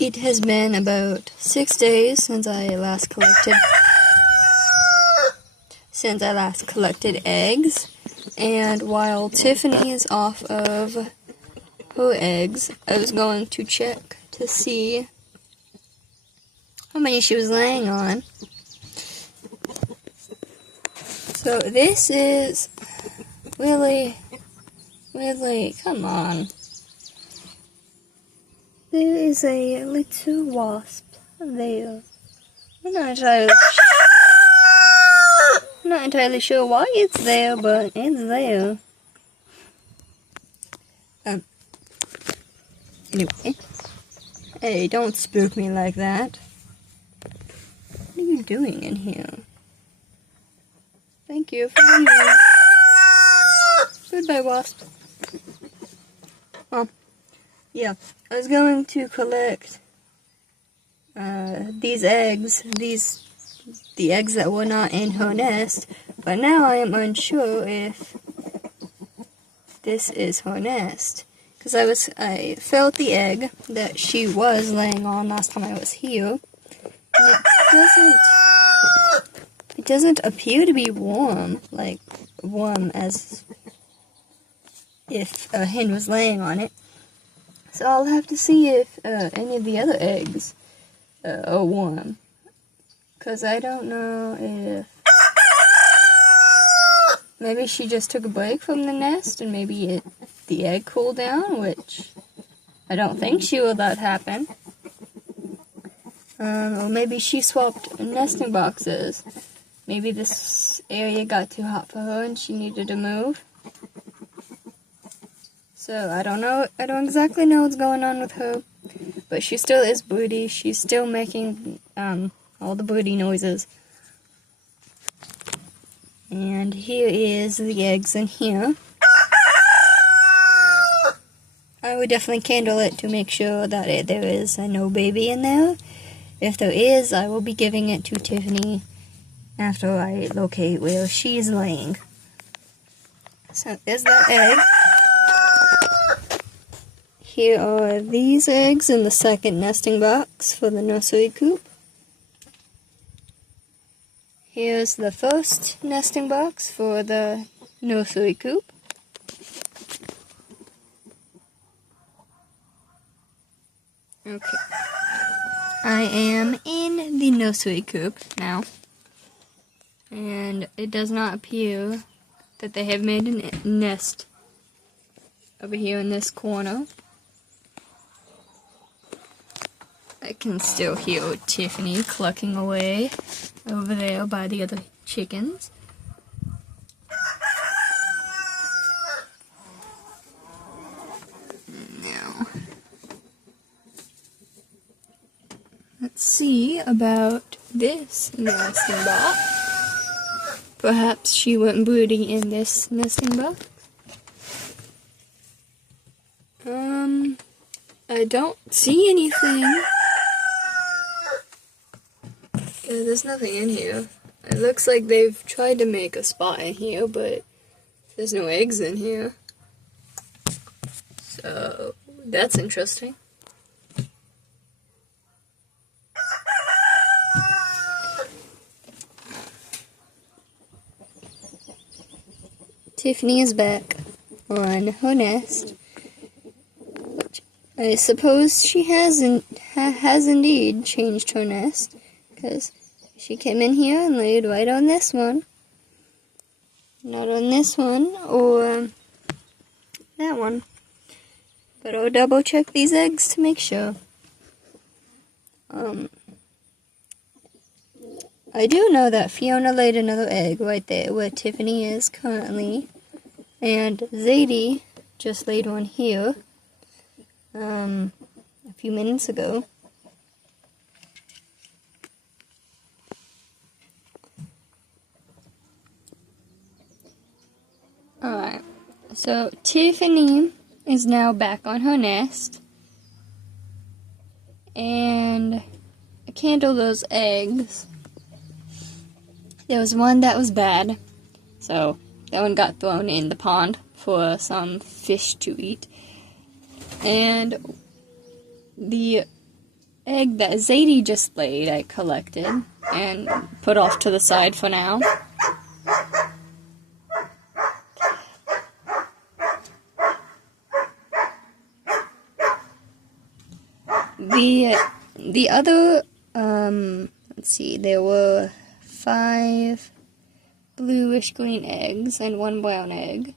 It has been about 6 days since I last collected eggs, and while Tiffany is off of her eggs, I was going to check to see how many she was laying on. So this is really, come on. There is a little wasp there. I'm not entirely sure why it's there, but it's there. Anyway. Hey, don't spook me like that. What are you doing in here? Thank you for being here. Goodbye, wasp. Well, yeah, I was going to collect these eggs, the eggs that were not in her nest, but now I am unsure if this is her nest. Because I felt the egg that she was laying on last time I was here, and it doesn't appear to be warm, like warm as if a hen was laying on it. So I'll have to see if any of the other eggs are warm. Because I don't know if maybe she just took a break from the nest and maybe the egg cooled down, which I don't think she will let happen. Or maybe she swapped nesting boxes. Maybe this area got too hot for her and she needed to move. So I don't know. I don't exactly know what's going on with her, but she still is broody. She's still making all the broody noises. And here is the eggs in here. I would definitely candle it to make sure that there is no baby in there. If there is, I will be giving it to Tiffany after I locate where she's laying. So there's that egg. Here are these eggs in the second nesting box for the nursery coop. Here's the first nesting box for the nursery coop. Okay. I am in the nursery coop now, and it does not appear that they have made a nest over here in this corner. I can still hear Tiffany clucking away over there by the other chickens. Now, let's see about this nesting box. Perhaps she went brooding in this nesting box. I don't see anything. Yeah, there's nothing in here. It looks like they've tried to make a spot in here, but there's no eggs in here. So, that's interesting. Tiffany is back on her nest, which I suppose she has indeed changed her nest, because she came in here and laid right on this one. Not on this one, or that one. But I'll double check these eggs to make sure. I do know that Fiona laid another egg right there where Tiffany is currently. And Zadie just laid one here a few minutes ago. Alright, so Tiffany is now back on her nest, and I candled those eggs. There was one that was bad, so that one got thrown in the pond for some fish to eat, and the egg that Zadie just laid, I collected and put off to the side for now. The other, let's see, there were 5 bluish green eggs and 1 brown egg.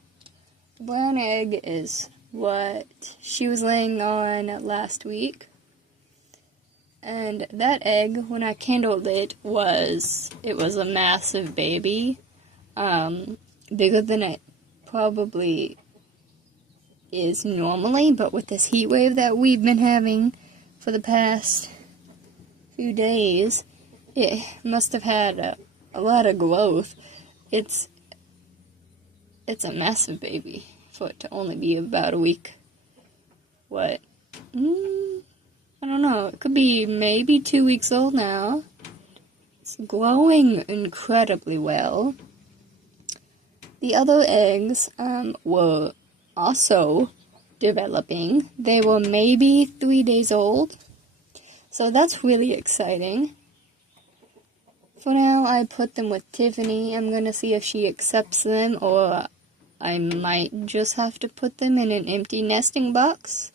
The brown egg is what she was laying on last week. And that egg, when I kindled it, was a massive baby. Bigger than it probably is normally, but with this heat wave that we've been having for the past few days, it must have had a lot of growth. It's a massive baby for it to only be about a week. What? I don't know. It could be maybe 2 weeks old now. It's growing incredibly well. The other eggs were also developing. They were maybe 3 days old. So that's really exciting. For now, I put them with Tiffany. I'm going to see if she accepts them, or I might just have to put them in an empty nesting box.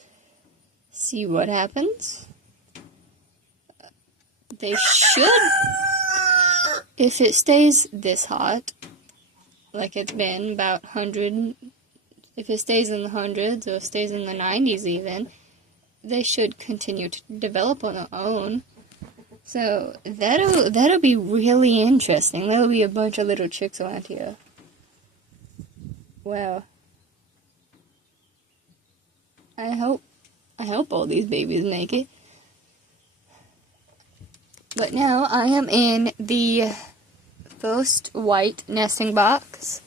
See what happens. They should, if it stays this hot, like it's been about 100, if it stays in the hundreds or stays in the 90s even, they should continue to develop on their own. So that'll be really interesting. There'll be a bunch of little chicks around here. Wow. I hope all these babies make it. But now I am in the first white nesting box,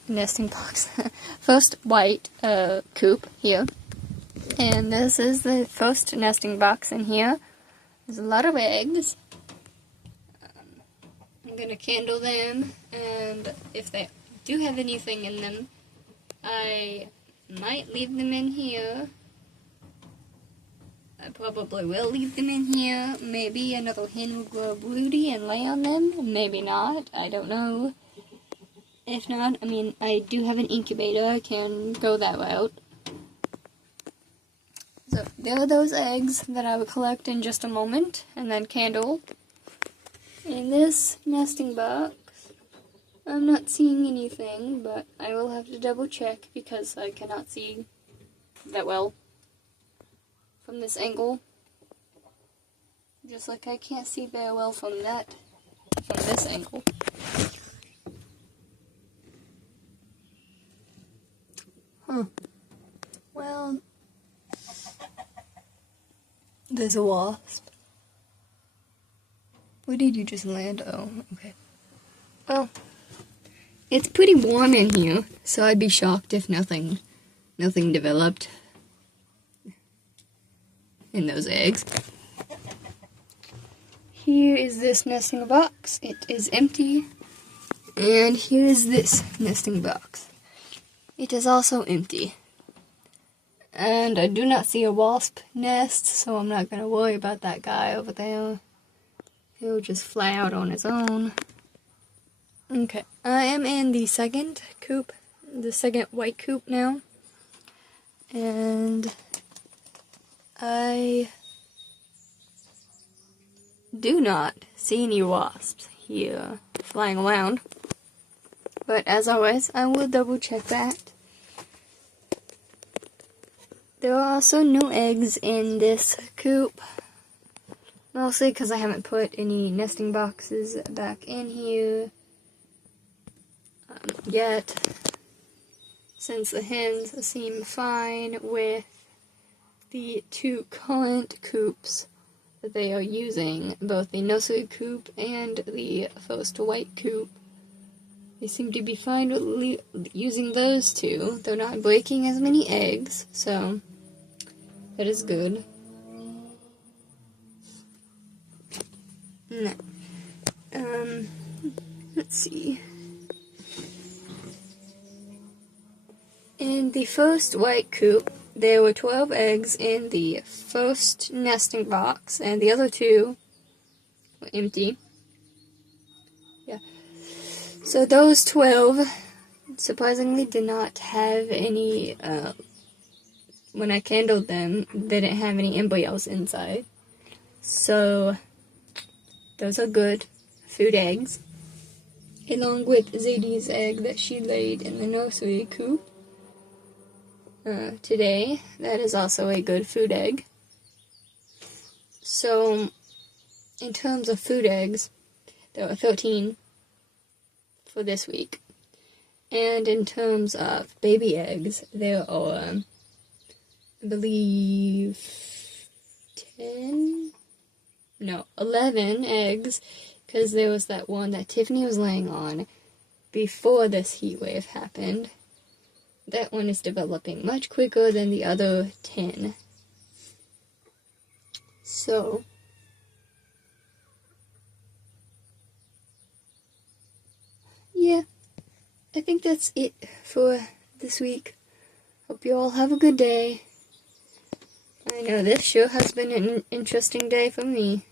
first white coop here. And this is the first nesting box in here. There's a lot of eggs. I'm going to candle them, and if they do have anything in them, I might leave them in here. I probably will leave them in here. Maybe another hen will grow Broody and lay on them. Maybe not. I don't know. If not, I mean, I do have an incubator. I can go that route. So, there are those eggs that I will collect in just a moment, and then candle. In this nesting box, I'm not seeing anything, but I will have to double check because I cannot see that well from this angle. Just like I can't see very well from this angle. Well, there's a wasp. Where did you just land? Oh, okay. Well, it's pretty warm in here, so I'd be shocked if nothing developed in those eggs. Here is this nesting box. It is empty. And here is this nesting box. It is also empty. And I do not see a wasp nest, so I'm not going to worry about that guy over there. He'll just fly out on his own. Okay, I am in the second coop, the second white coop now. And I do not see any wasps here flying around. But as always, I will double check that. There are also no eggs in this coop. Mostly because I haven't put any nesting boxes back in here yet. Since the hens seem fine with the 2 current coops that they are using, both the nursery coop and the first white coop. They seem to be fine with using those 2. They're not breaking as many eggs, so that is good. No. Let's see. In the first white coop, there were 12 eggs in the first nesting box, and the other 2 were empty. Yeah. So those 12, surprisingly, did not have any, when I candled them, they didn't have any embryos inside. So, those are good food eggs. Along with Zadie's egg that she laid in the nursery coop today. That is also a good food egg. So, in terms of food eggs, there were 13 for this week. And in terms of baby eggs, there are, I believe, 11 eggs, because there was that one that Tiffany was laying on before this heat wave happened. That one is developing much quicker than the other 10. So, yeah, I think that's it for this week. Hope you all have a good day. I know this sure has been an interesting day for me.